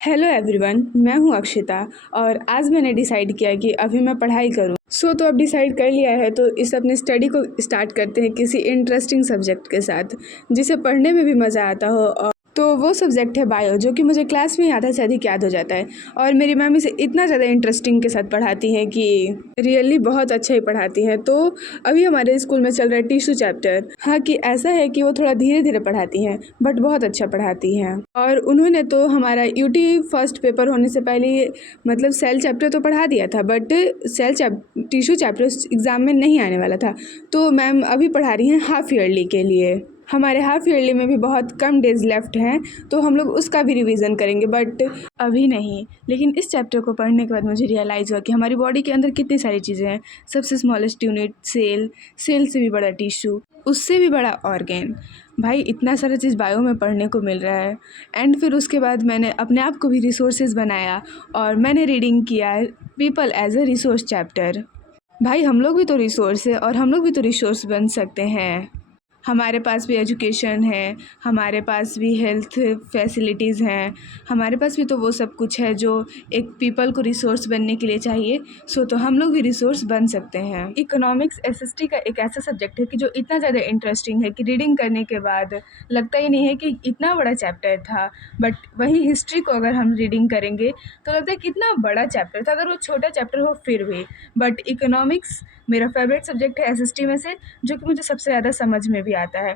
Hello everyone, मैं हूं अक्षिता और आज मैंने डिसाइड किया कि अभी मैं पढ़ाई करूं। तो अब डिसाइड कर लिया है तो इस अपने स्टडी को स्टार्ट करते हैं किसी इंटरेस्टिंग सब्जेक्ट के साथ जिसे पढ़ने में भी मज़ा आता हो। और तो वो सब्जेक्ट है बायो, जो कि मुझे क्लास में आधा से अधिक याद हो जाता है। और मेरी मैम इसे इतना ज़्यादा इंटरेस्टिंग के साथ पढ़ाती हैं कि रियली बहुत अच्छा ही पढ़ाती हैं। तो अभी हमारे स्कूल में चल रहा है टिश्यू चैप्टर। हाँ, कि ऐसा है कि वो थोड़ा धीरे धीरे पढ़ाती हैं बट बहुत अच्छा पढ़ाती हैं। और उन्होंने तो हमारा यूटी फर्स्ट पेपर होने से पहले मतलब सेल चैप्टर तो पढ़ा दिया था, बट टिश्यू चैप्टर एग्ज़ाम में नहीं आने वाला था। तो मैम अभी पढ़ा रही हैं हाफ ईयरली के लिए। हमारे हाफ ईयरली में भी बहुत कम डेज लेफ्ट हैं, तो हम लोग उसका भी रिवीजन करेंगे, बट अभी नहीं। लेकिन इस चैप्टर को पढ़ने के बाद मुझे रियलाइज़ हुआ कि हमारी बॉडी के अंदर कितनी सारी चीज़ें हैं। सबसे स्मॉलेस्ट यूनिट सेल, सेल से भी बड़ा टिश्यू, उससे भी बड़ा ऑर्गेन। भाई इतना सारा चीज़ बायो में पढ़ने को मिल रहा है। एंड फिर उसके बाद मैंने अपने आप को भी रिसोर्सेज बनाया और मैंने रीडिंग किया people as a resource chapter. भाई हम लोग भी तो रिसोर्स है और हम लोग भी तो रिसोर्स बन सकते हैं। हमारे पास भी एजुकेशन है, हमारे पास भी हेल्थ फैसिलिटीज़ हैं, हमारे पास भी तो वो सब कुछ है जो एक पीपल को रिसोर्स बनने के लिए चाहिए। तो हम लोग भी रिसोर्स बन सकते हैं। इकोनॉमिक्स एसएसटी का एक ऐसा सब्जेक्ट है कि जो इतना ज़्यादा इंटरेस्टिंग है कि रीडिंग करने के बाद लगता ही नहीं है कि इतना बड़ा चैप्टर था। बट वही हिस्ट्री को अगर हम रीडिंग करेंगे तो लगता है कितना बड़ा चैप्टर था, अगर वो छोटा चैप्टर हो फिर भी। बट इकोनॉमिक्स मेरा फेवरेट सब्जेक्ट है एसएसटी में से, जो कि मुझे सबसे ज़्यादा समझ में भी आता है।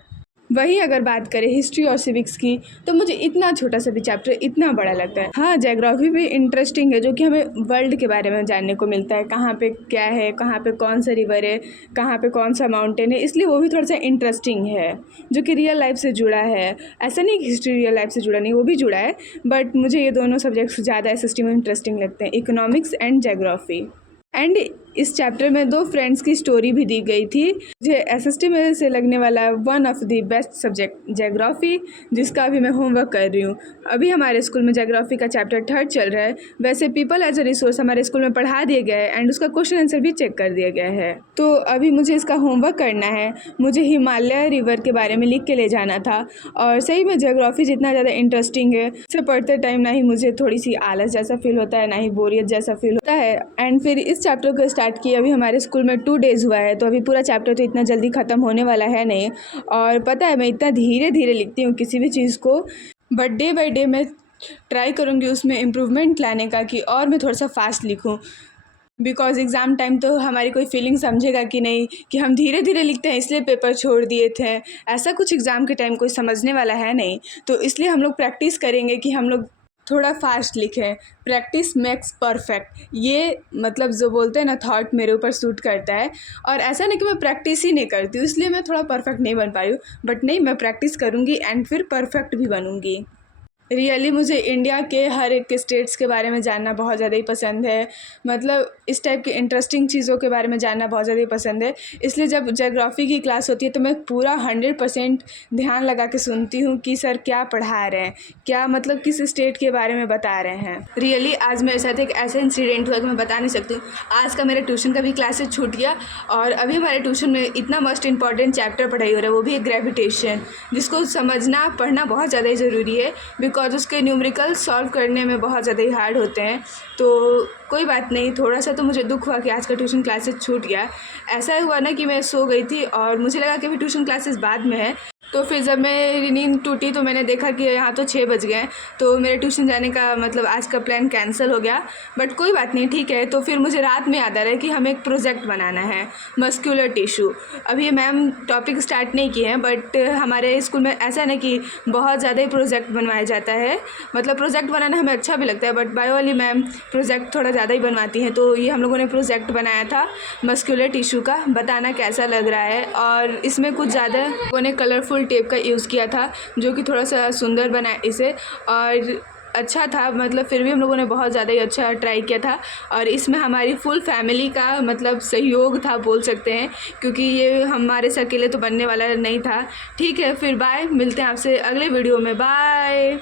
वहीं अगर बात करें हिस्ट्री और सिविक्स की तो मुझे इतना छोटा सा भी चैप्टर इतना बड़ा लगता है। हाँ, ज्योग्राफी भी इंटरेस्टिंग है, जो कि हमें वर्ल्ड के बारे में जानने को मिलता है, कहाँ पे क्या है, कहाँ पे कौन सा रिवर है, कहाँ पे कौन सा माउंटेन है, इसलिए वो भी थोड़ा सा इंटरेस्टिंग है, जो कि रियल लाइफ से जुड़ा है। ऐसा नहीं कि हिस्ट्री रियल लाइफ से जुड़ा नहीं, वो भी जुड़ा है, बट मुझे ये दोनों सब्जेक्ट्स ज़्यादा एसएसटी में इंटरेस्टिंग लगते हैं, इकोनॉमिक्स एंड ज्योग्राफी। एंड इस चैप्टर में 2 फ्रेंड्स की स्टोरी भी दी गई थी। मुझे एसएसटी में से लगने वाला one of the best subject geography, जिसका अभी मैं होमवर्क कर रही हूँ। अभी हमारे स्कूल में ज्योग्राफी का चैप्टर 3 चल रहा है। वैसे पीपल एज अ रिसोर्स हमारे स्कूल में पढ़ा दिया गया है एंड उसका क्वेश्चन आंसर भी चेक कर दिया गया है। तो अभी मुझे इसका होमवर्क करना है। मुझे हिमालय रिवर के बारे में लिख के ले जाना था। और सही में ज्योग्राफी जितना ज़्यादा इंटरेस्टिंग है, इसे पढ़ते टाइम ना ही मुझे थोड़ी सी आलस जैसा फील होता है, ना ही बोरियत जैसा फील होता है। एंड फिर इस चैप्टर को स्टार्ट किया अभी हमारे स्कूल में 2 डेज़ हुआ है, तो अभी पूरा चैप्टर तो इतना जल्दी ख़त्म होने वाला है नहीं। और पता है मैं इतना धीरे धीरे लिखती हूँ किसी भी चीज़ को, बट डे बाय डे मैं ट्राई करूँगी उसमें इम्प्रूवमेंट लाने का कि और मैं थोड़ा सा फास्ट लिखूँ। बिकॉज एग्ज़ाम टाइम तो हमारी कोई फीलिंग समझेगा कि नहीं कि हम धीरे धीरे लिखते हैं इसलिए पेपर छोड़ दिए थे, ऐसा कुछ एग्ज़ाम के टाइम कोई समझने वाला है नहीं। तो इसलिए हम लोग प्रैक्टिस करेंगे कि हम लोग थोड़ा फास्ट लिखें। प्रैक्टिस मेक्स परफेक्ट, ये मतलब जो बोलते हैं ना थॉट मेरे ऊपर सूट करता है। और ऐसा नहीं कि मैं प्रैक्टिस ही नहीं करती हूँ इसलिए मैं थोड़ा परफेक्ट नहीं बन पाई हूँ, बट नहीं, मैं प्रैक्टिस करूँगी एंड फिर परफेक्ट भी बनूँगी। रियली मुझे इंडिया के हर एक के स्टेट्स के बारे में जानना बहुत ज़्यादा ही पसंद है। मतलब इस टाइप की इंटरेस्टिंग चीज़ों के बारे में जानना बहुत ज़्यादा ही पसंद है। इसलिए जब ज्योग्राफी की क्लास होती है तो मैं पूरा 100% ध्यान लगा के सुनती हूँ कि सर क्या पढ़ा रहे हैं, क्या मतलब किस स्टेट के बारे में बता रहे हैं। रियली आज मेरे साथ एक ऐसा इंसिडेंट हुआ कि मैं बता नहीं सकती हूँ। आज का मेरे ट्यूशन का भी क्लासेस छूट गया और अभी हमारे ट्यूशन में इतना मोस्ट इंपॉर्टेंट चैप्टर पढ़ाई हो रहा है, वो भी है ग्रेविटेशन, जिसको समझना पढ़ना बहुत ज़्यादा ही ज़रूरी है। बिकॉज उसके न्यूमेरिकल सॉल्व करने में बहुत ज़्यादा ही हार्ड होते हैं। तो कोई बात नहीं, थोड़ा सा तो मुझे दुख हुआ कि आज का ट्यूशन क्लासेस छूट गया। ऐसा हुआ ना कि मैं सो गई थी और मुझे लगा कि अभी ट्यूशन क्लासेस बाद में है। तो फिर जब मेरी नींद टूटी तो मैंने देखा कि यहाँ तो 6 बज गए, तो मेरे ट्यूशन जाने का मतलब आज का प्लान कैंसिल हो गया। बट कोई बात नहीं, ठीक है। तो फिर मुझे रात में याद आ रहा है कि हमें एक प्रोजेक्ट बनाना है मस्कुलर टिश्यू। अभी मैम टॉपिक स्टार्ट नहीं किए हैं, बट हमारे स्कूल में ऐसा नहीं कि बहुत ज़्यादा ही प्रोजेक्ट बनवाया जाता है। मतलब प्रोजेक्ट बनाना हमें अच्छा भी लगता है, बट बायो वाली मैम प्रोजेक्ट थोड़ा ज़्यादा ही बनवाती हैं। तो ये हम लोगों ने प्रोजेक्ट बनाया था मस्कुलर टिश्यू का, बताना कैसा लग रहा है। और इसमें कुछ ज़्यादा लोगों ने कलरफुल टेप का यूज़ किया था, जो कि थोड़ा सा सुंदर बनाया इसे, और अच्छा था। मतलब फिर भी हम लोगों ने बहुत ज़्यादा ही अच्छा ट्राई किया था। और इसमें हमारी फुल फैमिली का मतलब सहयोग था बोल सकते हैं, क्योंकि ये हमारे से अकेले तो बनने वाला नहीं था। ठीक है, फिर बाय, मिलते हैं आपसे अगले वीडियो में। बाय।